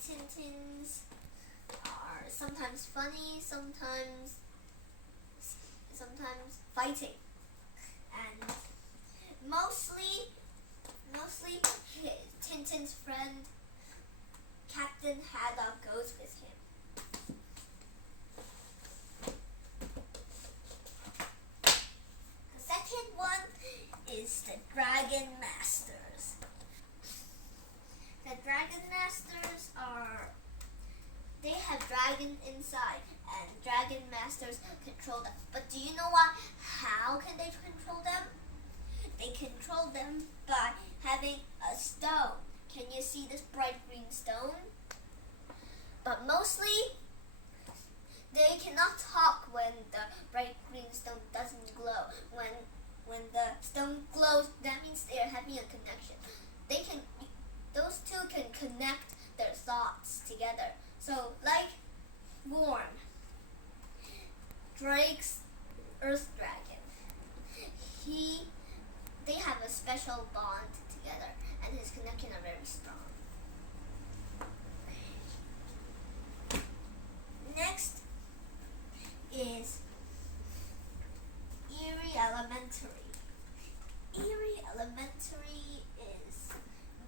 Tintins are sometimes funny, sometimes fighting, and mostly Tintin's friend Captain Haddock goes with him. The second one is the Dragon Masters. The Dragon Masters they have dragons inside, and Dragon Masters control them. But do you know how can they control them? They control them by having a stone. Can you see this bright green stone? But mostly, they cannot talk when the bright green stone doesn't glow. When the stone glows, that means they are having a connection. Those two can connect their thoughts together. So, like Gorm, Drake's Earth Dragon, they have a special bond together, and his connection are very strong. Next is Eerie Elementary. Eerie Elementary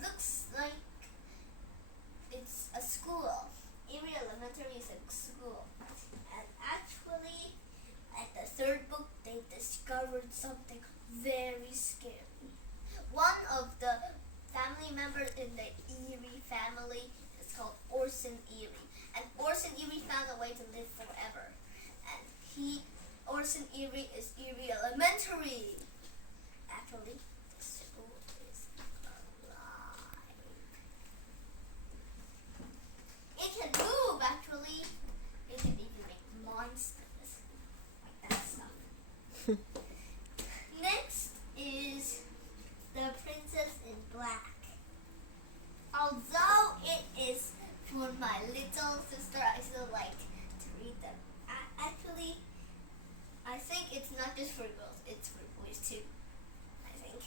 looks like it's a school. Eerie Elementary is a school, and actually, at the third book, they discovered something very scary. One of the family members in the Eerie family is called Orson Eerie, and Orson Eerie found a way to live forever. And Orson Eerie is Eerie Elementary. Actually, the school is alive. It can move, actually. It can even make monsters. Like that stuff. Next is The Princess in Black. Although it is for my little sister, I still like to read them. Actually, I think it's not just for girls, it's for boys too, I think.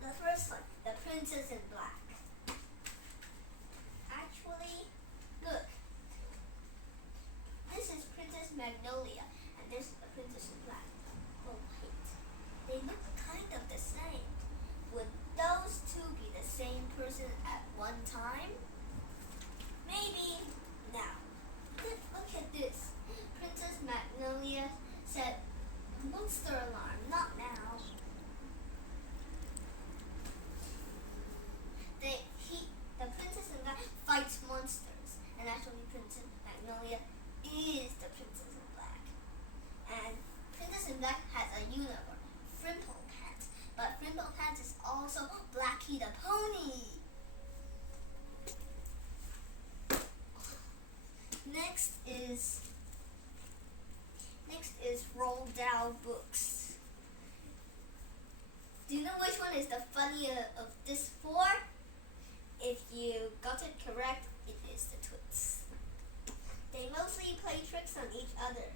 The first one, The Princess in Black. Actually, look. This is Princess Magnolia, and this is the Princess in Black. Oh wait, they look kind of the same. Would those two be the same person at one time? Maybe. Now, look at this. Princess Magnolia said, "Monster alarm, not now." The Princess in Black fights monsters, and actually Princess Magnolia is the Princess in Black. And Princess in Black has a unicorn, Frimplepants, but Frimplepants is also Blackie the Pony. Next is Roald Dahl books. Do you know which one is the funnier of this four? If you got it correct, it is the Twits. They mostly play tricks on each other.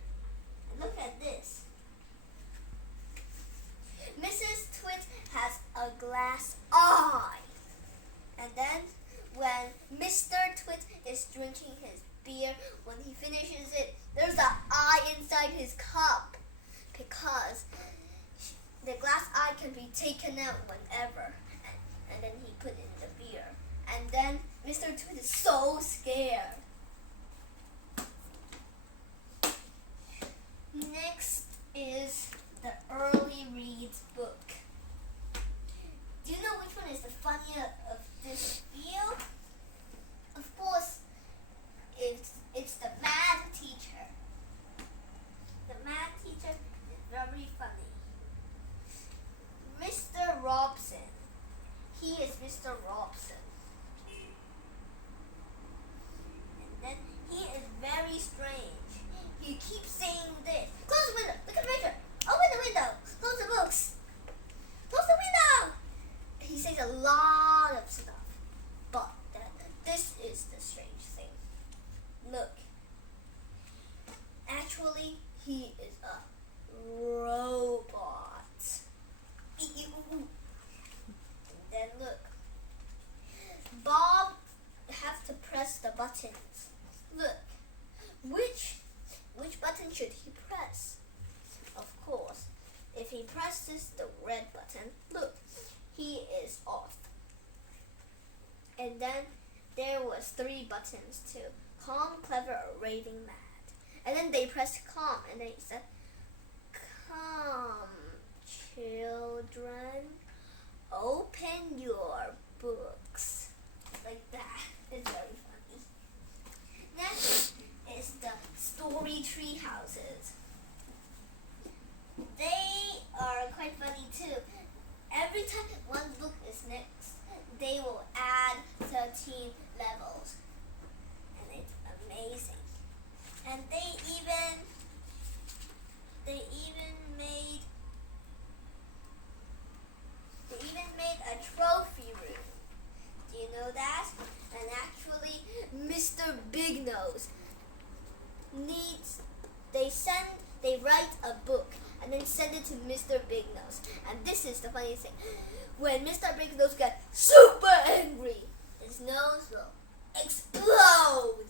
And look at this. Mrs. Twit has a glass eye. And then when Mr. Twit is drinking his beer, when he finishes it, there's an eye inside his cup, because the glass eye can be taken out whenever, and then he put in the beer, and then Mr. Twit is so scared. Next is the Early Reads book. Do you know which one is the funnier of this field? Of course, it's the math teacher. The math teacher is very funny. Mr. Robson. He is Mr. Robson. And then he is very strange. He keeps saying this. Close the window. Look at the picture. Open the window. Close the books. Close the window. He says a lot of stuff. But this is the strange thing. Look. Actually, he is a robot. And then look. is off. And then there was 3 buttons too: calm, clever, or raving mad. And then they pressed calm, and they said, "Come, children, open your books." Like that. It's very funny. Next is the story tree houses. They are quite funny too. Every time one book is next, they will add 13 levels. And it's amazing. And they even made a trophy room. Do you know that? And actually, Mr. Big Nose they write a book and then send it to Mr. Big Nose. And this is the funny thing. When Mr. Big Nose gets super angry, his nose will explode.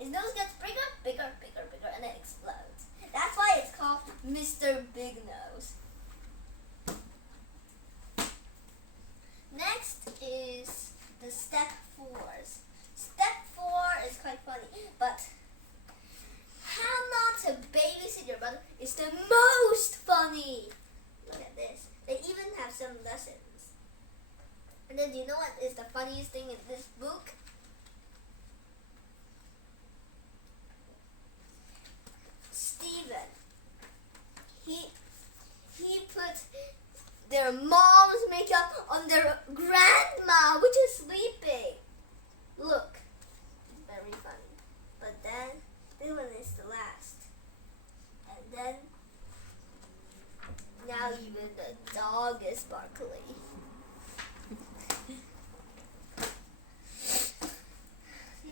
His nose gets bigger, bigger, bigger, bigger, and it explodes. That's why it's called Mr. Big Nose. Next is the step 4s. Step 4 is quite funny, but how not to babysit your brother is the most funny. Look at this. They even have some lessons. And then do you know what is the funniest thing in this book? Steven. He put their mom's makeup on their grandma, which is sleeping. Look, very funny. But then this one is the last. And then now even the dog is sparkly.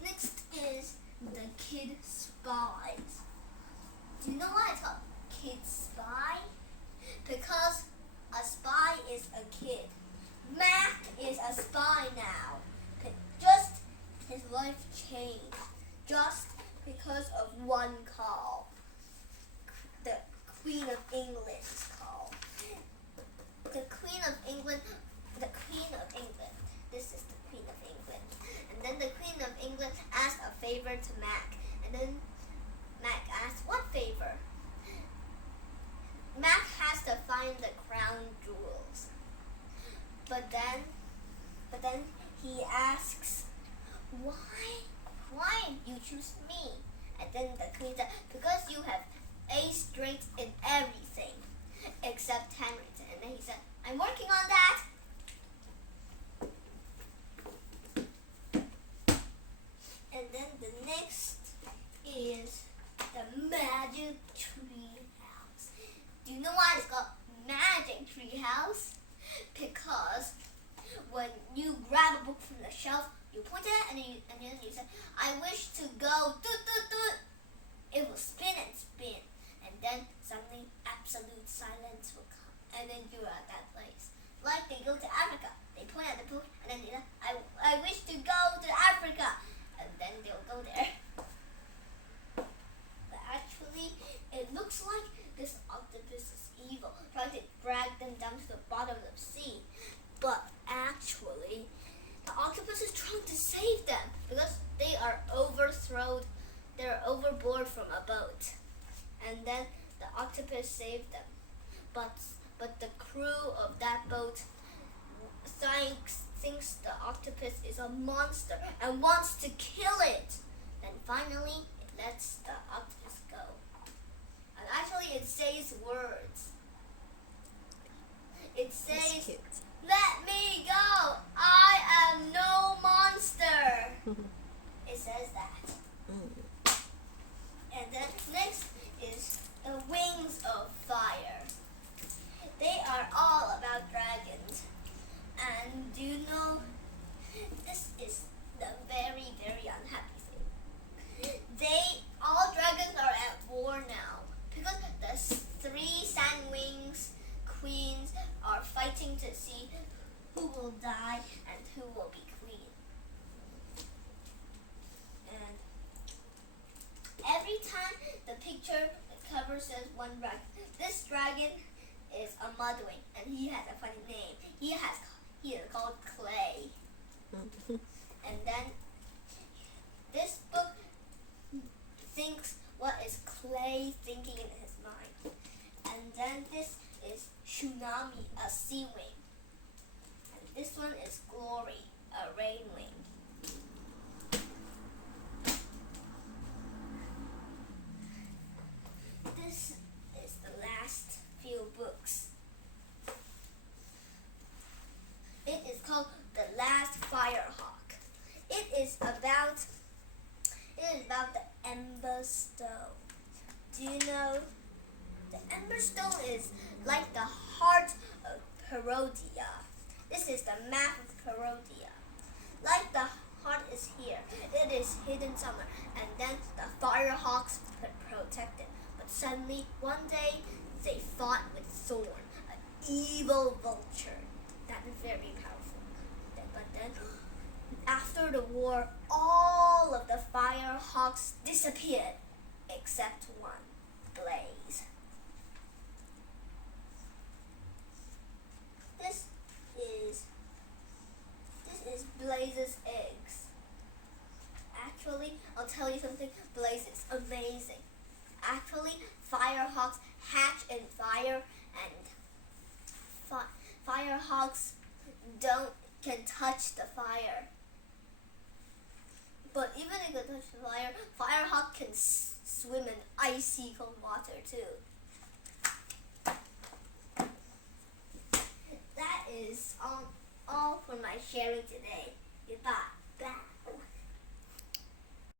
Next is the Kid Spies. Do you know why it's called Kid Spy? Because a spy is a kid. Mac is a spy now. Just his life changed. Just because of one call. The Queen of England's call. The Queen of England. This is the Queen of England. And then the Queen of England asked a favor to Mac. And then Mac asked, "What favor?" Mac has to find the crown jewels. But then he asks, why you choose me? And then the queen said, "Because you have A strength in everything except handwriting." And then he said, "I'm working on that." And then the next is the Magic Tree House. Do you know why it's called Magic Tree House? Because when you grab a book from the shelf, you point it and then you say, "I wish to go toot toot toot." It will spin and spin, and then suddenly absolute silence will come, and then you are at that place. Like they go to Africa, they point at the book and then they say, I wish to go to Africa," and then they'll go there. But actually, it looks like this octopus is evil, trying to drag them down to the bottom of the sea. But actually, the octopus is trying to save them because they are overthrown. They're overboard from a boat. And then the octopus saved them. But the crew of that boat thinks the octopus is a monster and wants to kill it. Then finally, it lets the octopus go. And actually, it says words. It says, "Let me go! I am no monster!" It says that. And then next is the Wings of Fire. They are all about dragons. And do you know, this is the very, very unhappy thing. All dragons are at war now because the 3 Sandwings queens are fighting to see who will die and who will be queen. And every time the cover says one dragon. This dragon is a Mudwing, and he has a funny name. He is And then this book thinks what is Clay thinking in his mind. And then this is Tsunami, a sea wing. And this one is Glory, a rain wing. This is the last few books. It is called The Last Firehawk. It is about the Ember Stone. Do you know? The Ember Stone is like the heart of Perodia. This is the map of Perodia. Like the heart is here, it is hidden somewhere, and then the Firehawks protect it. But suddenly, one day, they fought with Thorn, an evil vulture that is very powerful. But then, after the war, all of the Firehawks disappeared, except one, Blaze. This is Blaze's eggs. Actually, I'll tell you something, Blaze is amazing. Actually, Firehawks hatch in fire, and Firehawks can touch the fire. But even if they touch the fire, Firehawk can swim in icy cold water too. That is all for my sharing today. Goodbye. Bye.